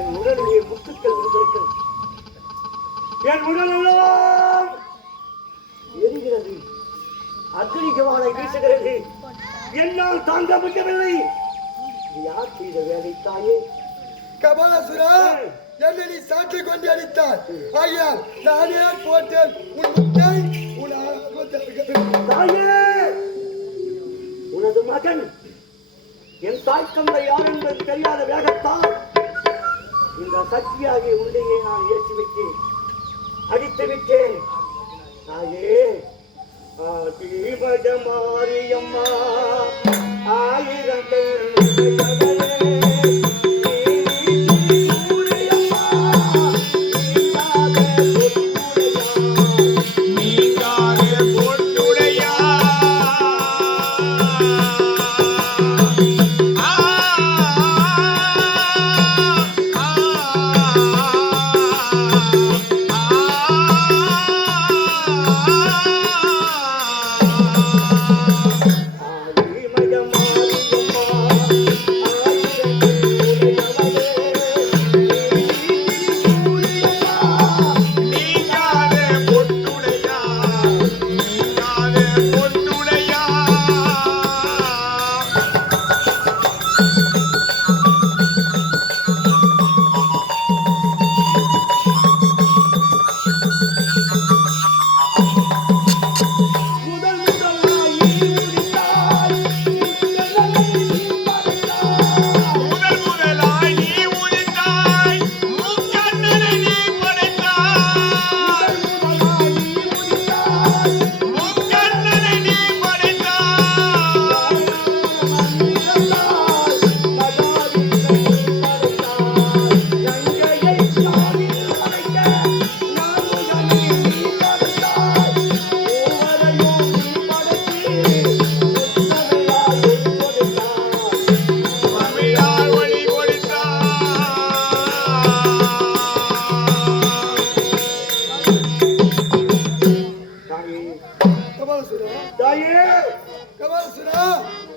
என் உடலிலே முத்துக்கள் விழுந்திருக்கிறது. என் உடலெல்லாம் எரிகிறது, அக்னி ஜுவாலை வீசுகிறது. என்னால் தாங்க முடியவில்லை. யார் செய்த வேலை தாயே? கபாலசுரா, என்னை நீ சாற்றி கொண்டு அடித்தாய். ஐயா, நானே போட்டேன் உன் முத்தை. தாயே, உனது மகன் என் தாய் தந்தை யார் என்பது தெரியாத வேகத்தால் இந்த சக்தியாகிய உண்டையை நான் ஏற்றி வைத்தேன், அடித்து விட்டேன். தாயே, மாரியம்மா ஆயிரம்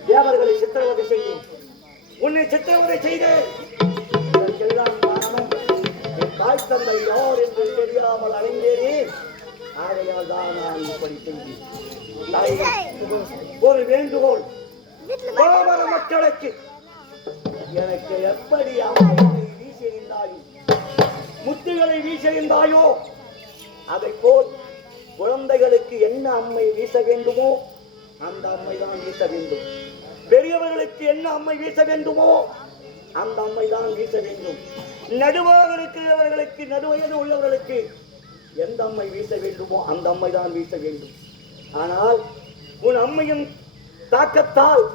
தேவர்களை சித்திரவதை செய்தேன், உன்னை சித்திரவதை செய்தேன். என் தாய் தந்தை யார் என்று தெரியாமல் அடைந்தேனே, ஆகையால் தான் நான் இப்படி செய்தேன். ஒரு வேண்டுகோள், பாமர மக்களுக்கு எனக்கு எப்படி அம்மையை வீசியிருந்தாயோ, முத்துகளை வீசியிருந்தாயோ, அதை போல் குழந்தைகளுக்கு என்ன அம்மை வீச வேண்டுமோ அந்த அம்மை தான் வீச வேண்டும். பெரியவர்களுக்கு என்ன அம்மை வீச வேண்டுமோ அந்த அம்மை தான் வீச வேண்டும். நடுவாக இருக்கிறவர்களுக்கு, நடுவயது உள்ளவர்களுக்கு எந்த அம்மை வீச வேண்டுமோ அந்த அம்மை தான் வீச வேண்டும். ஆனால் உன் அம்மையின் தாக்கத்தால்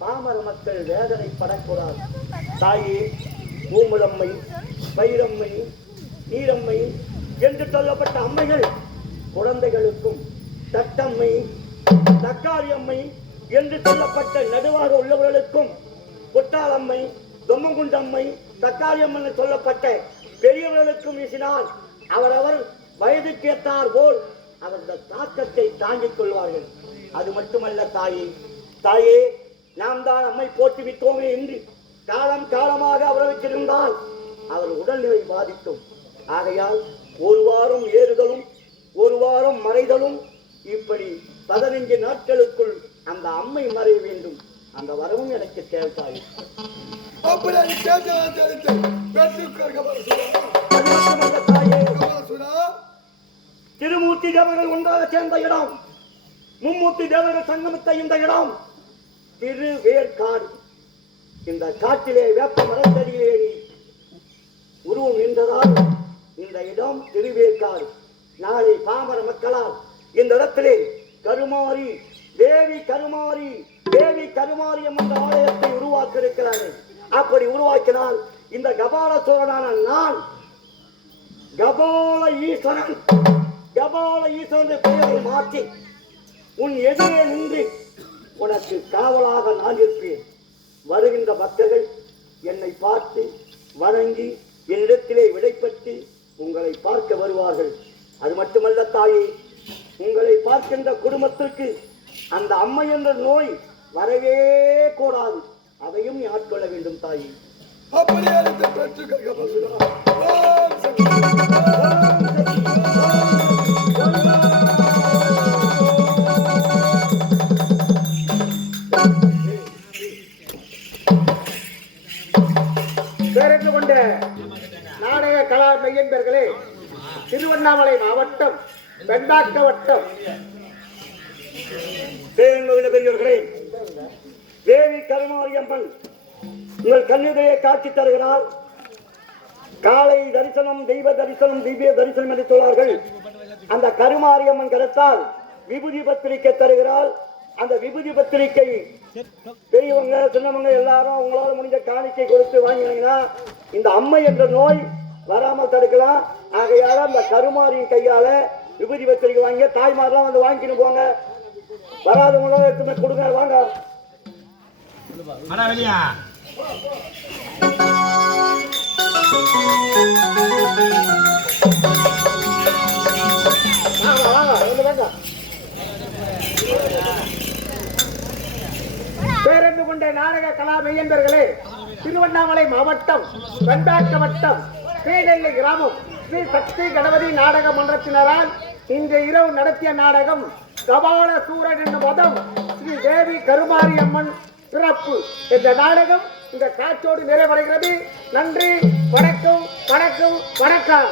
பாமர மக்கள் வேதனைப்படக்கூடாது. தாயே, பூமலம்மை, பயிரம்மை, நீரம்மை என்று சொல்லப்பட்ட அம்மைகள் குழந்தைகளுக்கும், தட்டம்மை, தக்காளி அம்மை என்று சொல்லப்பட்ட நடுவாக உள்ளவர்களுக்கும், குட்டாளம்மை, தொம்மங்குண்டம்மை, தக்காளி அம்மன் சொல்லப்பட்ட பெரியவர்களுக்கும் வீசினால் அவரவர் வயதுக்கு ஏற்றார் போல் அவர்கள் தாக்கத்தை தாங்கிக் கொள்வார்கள். அது மட்டுமல்ல தாயே, தாயே, நாம் தான் அம்மை போட்டுவிட்டோமே என்று காலம் காலமாக அவர்களுக்கு இருந்தால் அவர் உடல்நிலை பாதிக்கும். ஆகையால் ஒரு வாரம் ஏறுதலும் ஒரு வாரம் மறைதலும், இப்படி 15 நாட்களுக்குள் அந்த அம்மை மறைய வேண்டும். அந்த வரவும் எனக்கு தேவைத்தாய். திருமூர்த்தி தேவர்கள் ஒன்றாக சேர்ந்த இடம், மும்மூர்த்தி தேவர்கள் சங்கமித்த இந்த இடம் திருவேற்காடு. இந்த காட்டிலே வேப்ப மரத்தடியிலே உருவம் நின்றதால் இந்த இடம் திருவேற்காடு. நாளை பாமர மக்களால் இந்த இடத்திலே கருமாரி தேவி கருமாரி தேவி கருமாரியம் என்ற ஆலயத்தை உருவாக்க இருக்கிறார்கள். அப்படி உருவாக்கினால் இந்த கபால சோழனான நான் கபால ஈஸ்வரன் பெயரை மாற்றி உன் எதிரே நின்று உனக்கு காவலாக நான் இருப்பேன். வருகின்ற பக்தர்கள் என்னை பார்த்து வணங்கி என்னிடத்திலே விடைபெற்று உங்களை பார்க்க வருவார்கள். அது மட்டுமல்ல தாயே, உங்களை பார்க்கின்ற குடும்பத்திற்கு அந்த அம்மை என்ற நோய் வரவே கூடாது. அதையும் நீ ஆட்கொள்ள வேண்டும் தாயே. அப்படியே பெற்றுக்கொள்க பசுரா. ஓம் சக்தி. பேரன்று கொண்ட நாடக கலா மையன்பர்களே, திருவண்ணாமலை மாவட்டம் வெண்டாக்க வட்டம் பெரியவர்களே, தேவி கருமாரியம்மன் உங்கள் கண்ணிலே காட்சி தருகிறார். காலை தரிசனம், தெய்வ தரிசனம், திவ்ய தரிசனம் என்று சொல்வார்கள். அந்த கருமாரியம்மன் கருத்தால் விபூதி பத்திரிக்கை தருகிறாள். அந்த விபூதி பத்திரிக்கை பெரியவங்க சின்னவங்க எல்லாரும் உங்களால் முடிஞ்ச காணிக்கை கொடுத்து வாங்கினீங்கன்னா இந்த அம்மை என்ற நோய் வராமல் தடுக்கலாம். ஆகையால அந்த கருமாரியின் கையால விபூதி பத்திரிக்கை வாங்கி தாய்மாரெல்லாம் வந்து வாங்கின்னு போங்க. வராதவங்களும் எடுத்துமே கொடுங்க. வாங்க வெளியா வாங்க. பேரன்று கொண்ட நாடக கலா மையன்பர்களே, திருவண்ணாமலை மாவட்டம் வெண்டாக்க வட்டம் ஸ்ரீநெல்லி கிராமம் ஸ்ரீ சக்தி கணபதி நாடக மன்றத்தினரால் இன்று இரவு நடத்திய நாடகம் கபால சூரன் என்னும் வதம் ஸ்ரீ தேவி கருமாரியம்மன் சிறப்பு என்ற நாடகம் இந்த காட்சியோடு நிறைவடைகிறது. நன்றி, வணக்கம், வணக்கம், வணக்கம்.